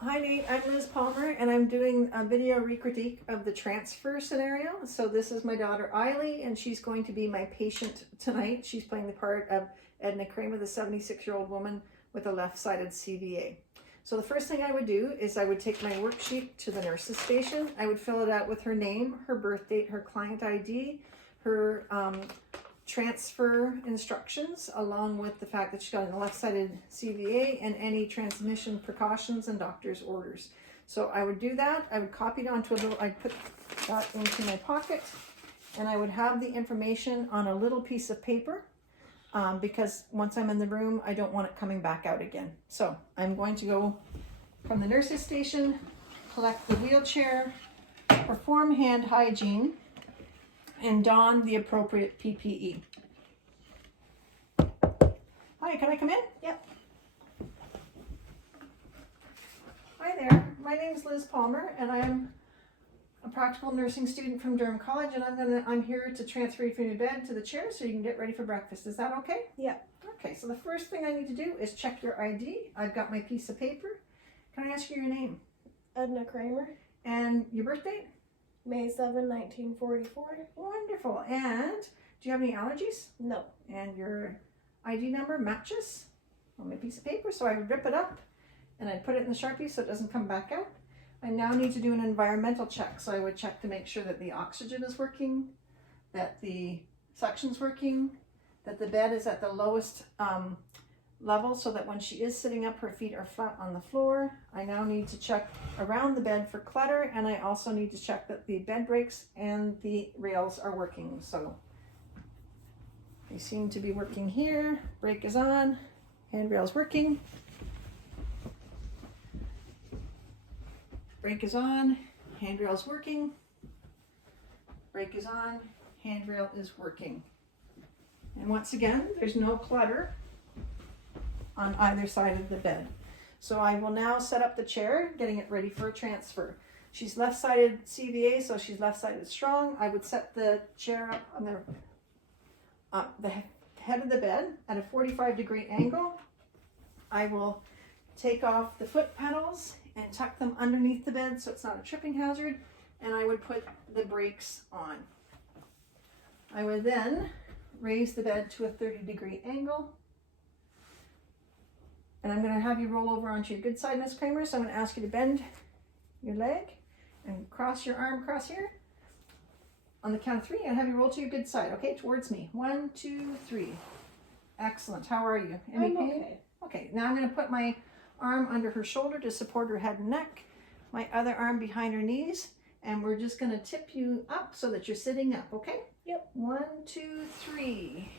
Hi Nate, I'm Liz Palmer and I'm doing a video re-critique of the transfer scenario. So this is my daughter Eiley and she's going to be my patient tonight. She's playing the part of Edna Kramer, the 76-year-old woman with a left-sided CVA. So the first thing I would do is I would take my worksheet to the nurse's station. I would fill it out with her name, her birth date, her client ID, her transfer instructions, along with the fact that she's got a left-sided CVA and any transmission precautions and doctor's orders. So I would do that. I would copy it onto a little, I'd put that into my pocket and I would have the information on a little piece of paper because once I'm in the room, I don't want it coming back out again. So I'm going to go from the nurse's station, collect the wheelchair, perform hand hygiene, and don the appropriate PPE. Hi, can I come in? Yep. Hi there, my name is Liz Palmer and I am a practical nursing student from Durham College and I'm here to transfer you from your bed to the chair so you can get ready for breakfast. Is that okay? Yep. Okay, so the first thing I need to do is check your ID. I've got my piece of paper. Can I ask you your name? Edna Kramer, And your birth date? May 7, 1944. Wonderful. And do you have any allergies? No. And your ID number matches on my piece of paper. So I would rip it up and I'd put it in the Sharpie so it doesn't come back out. I now need to do an environmental check. So I would check to make sure that the oxygen is working, that the suction's working, that the bed is at the lowest level so that when she is sitting up, her feet are flat on the floor. I now need to check around the bed for clutter, and I also need to check that the bed brakes and the rails are working. So they seem to be working here. Brake is on, handrail's working. Brake is on, handrail's working. Brake is on, handrail is working. And once again, there's no clutter on either side of the bed. So I will now set up the chair, getting it ready for a transfer. She's left-sided CVA, so she's left-sided strong. I would set the chair up on the head of the bed at a 45-degree angle. I will take off the foot pedals and tuck them underneath the bed so it's not a tripping hazard, and I would put the brakes on. I would then raise the bed to a 30-degree angle. And I'm going to have you roll over onto your good side, Miss Kramer. So I'm going to ask you to bend your leg and cross your arm across here. On the count of 3, I'll have you roll to your good side, okay, towards me. 1, 2, 3. Excellent. How are you? Any I'm pain? okay. Okay, now I'm going to put my arm under her shoulder to support her head and neck, my other arm behind her knees, and we're just going to tip you up so that you're sitting up, okay? Yep. 1, 2, 3.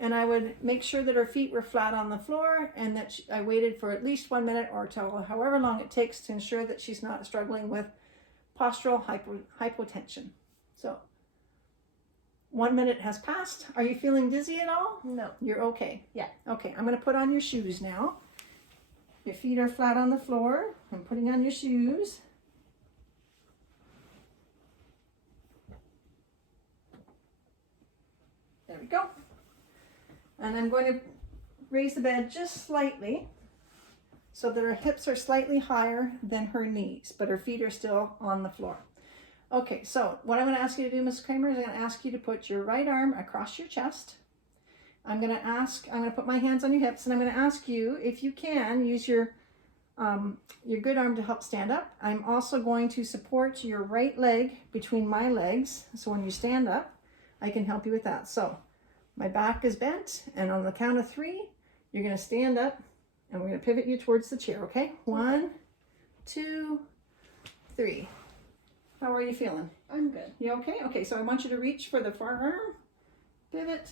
And I would make sure that her feet were flat on the floor and that I waited for at least 1 minute or till however long it takes to ensure that she's not struggling with postural hypotension. So 1 minute has passed. Are you feeling dizzy at all? No. You're okay? Yeah. Okay, I'm going to put on your shoes now. Your feet are flat on the floor. I'm putting on your shoes. There we go. And I'm going to raise the bed just slightly so that her hips are slightly higher than her knees, but her feet are still on the floor. Okay, so what I'm going to ask you to do, Ms. Kramer, is I'm going to ask you to put your right arm across your chest. I'm going to put my hands on your hips, and I'm going to ask you, if you can, use your good arm to help stand up. I'm also going to support your right leg between my legs, so when you stand up, I can help you with that. So my back is bent, and on the count of 3, you're going to stand up, and we're going to pivot you towards the chair, okay? 1, 2, 3. How are you feeling? I'm good. You okay? Okay, so I want you to reach for the forearm, pivot,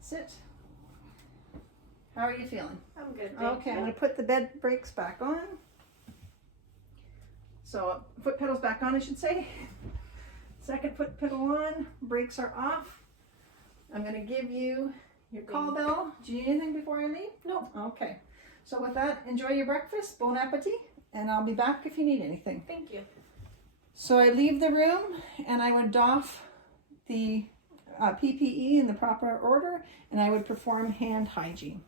sit. How are you feeling? I'm good. Okay, I'm going to put the bed brakes back on. So foot pedals back on, I should say. Second foot pedal on, brakes are off. I'm going to give you your call bell. Do you need anything before I leave? No. Okay. So with that, enjoy your breakfast. Bon appetit. And I'll be back if you need anything. Thank you. So I leave the room and I would doff the PPE in the proper order and I would perform hand hygiene.